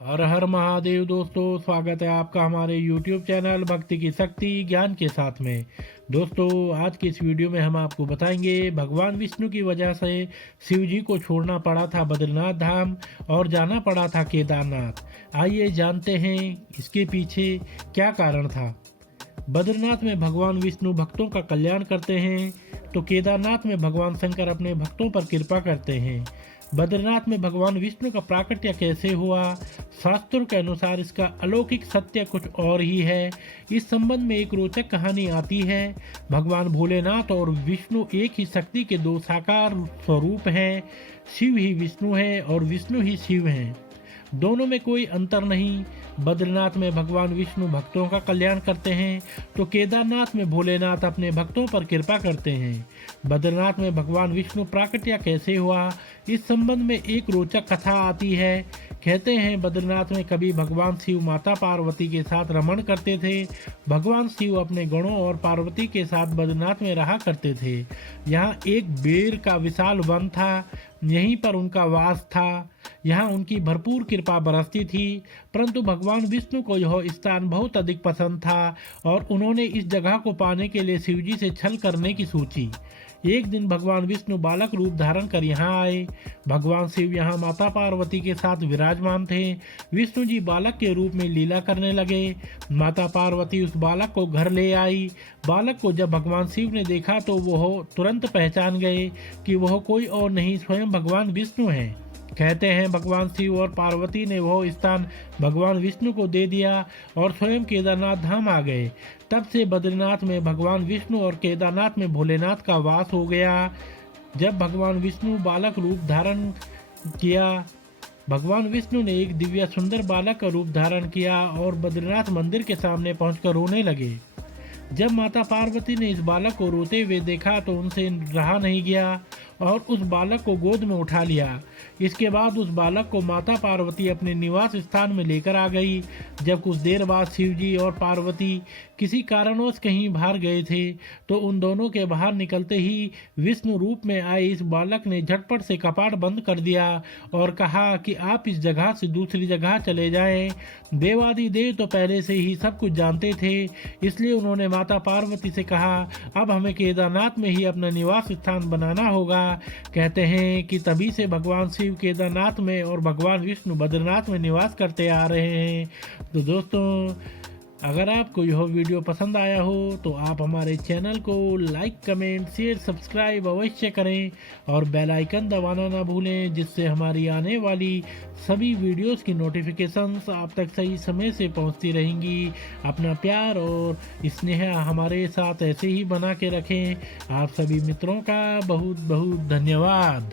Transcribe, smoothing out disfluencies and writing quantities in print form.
हर हर महादेव दोस्तों, स्वागत है आपका हमारे YouTube चैनल भक्ति की शक्ति ज्ञान के साथ में। दोस्तों, आज की इस वीडियो में हम आपको बताएंगे भगवान विष्णु की वजह से शिव जी को छोड़ना पड़ा था बद्रीनाथ धाम और जाना पड़ा था केदारनाथ। आइए जानते हैं इसके पीछे क्या कारण था। बद्रीनाथ में भगवान विष्णु भक्तों का कल्याण करते हैं तो केदारनाथ में भगवान शंकर अपने भक्तों पर कृपा करते हैं। बद्रीनाथ में भगवान विष्णु का प्राकट्य कैसे हुआ, शास्त्रों के अनुसार इसका अलौकिक सत्य कुछ और ही है। इस संबंध में एक रोचक कहानी आती है। भगवान भोलेनाथ और विष्णु एक ही शक्ति के दो साकार स्वरूप हैं। शिव ही विष्णु है और विष्णु ही शिव हैं। दोनों में कोई अंतर नहीं। बद्रीनाथ में भगवान विष्णु भक्तों का कल्याण करते हैं तो केदारनाथ में भोलेनाथ अपने भक्तों पर कृपा करते हैं। बद्रीनाथ में भगवान विष्णु प्राकट्य कैसे हुआ, इस संबंध में एक रोचक कथा आती है। कहते हैं बद्रीनाथ में कभी भगवान शिव माता पार्वती के साथ रमण करते थे। भगवान शिव अपने गणों और पार्वती के साथ बद्रीनाथ में रहा करते थे। यहाँ एक बेर का विशाल वन था, यहीं पर उनका वास था। यहाँ उनकी भरपूर कृपा बरसती थी, परंतु भगवान विष्णु को यह स्थान बहुत अधिक पसंद था और उन्होंने इस जगह को पाने के लिए शिवजी से छल करने की सोची। एक दिन भगवान विष्णु बालक रूप धारण कर यहाँ आए। भगवान शिव यहाँ माता पार्वती के साथ विराजमान थे। विष्णु जी बालक के रूप में लीला करने लगे। माता पार्वती उस बालक को घर ले आई। बालक को जब भगवान शिव ने देखा तो वह तुरंत पहचान गए कि वह कोई और नहीं, स्वयं भगवान विष्णु हैं। कहते हैं भगवान शिव और पार्वती ने वह स्थान भगवान विष्णु को दे दिया और स्वयं केदारनाथ धाम आ गए। तब से बद्रीनाथ में भगवान विष्णु और केदारनाथ में भोलेनाथ का वास हो गया। जब भगवान विष्णु बालक रूप धारण किया, भगवान विष्णु ने एक दिव्य सुंदर बालक का रूप धारण किया और बद्रीनाथ मंदिर के सामने पहुंचकर रोने लगे। जब माता पार्वती ने इस बालक को रोते हुए देखा तो उनसे रहा नहीं गया और उस बालक को गोद में उठा लिया। इसके बाद उस बालक को माता पार्वती अपने निवास स्थान में लेकर आ गई। जब कुछ देर बाद शिवजी और पार्वती किसी कारणवश कहीं बाहर गए थे तो उन दोनों के बाहर निकलते ही विष्णु रूप में आए इस बालक ने झटपट से कपाट बंद कर दिया और कहा कि आप इस जगह से दूसरी जगह चले जाएं। देवादि देव तो पहले से ही सब कुछ जानते थे, इसलिए उन्होंने माता पार्वती से कहा अब हमें केदारनाथ में ही अपना निवास स्थान बनाना होगा। कहते हैं कि तभी से भगवान शिव केदारनाथ में और भगवान विष्णु बद्रीनाथ में निवास करते आ रहे हैं। तो दोस्तों, अगर आपको यह वीडियो पसंद आया हो तो आप हमारे चैनल को लाइक, कमेंट, शेयर, सब्सक्राइब अवश्य करें और बेल आइकन दबाना ना भूलें, जिससे हमारी आने वाली सभी वीडियोस की नोटिफिकेशंस आप तक सही समय से पहुंचती रहेंगी। अपना प्यार और स्नेह हमारे साथ ऐसे ही बना के रखें। आप सभी मित्रों का बहुत बहुत धन्यवाद।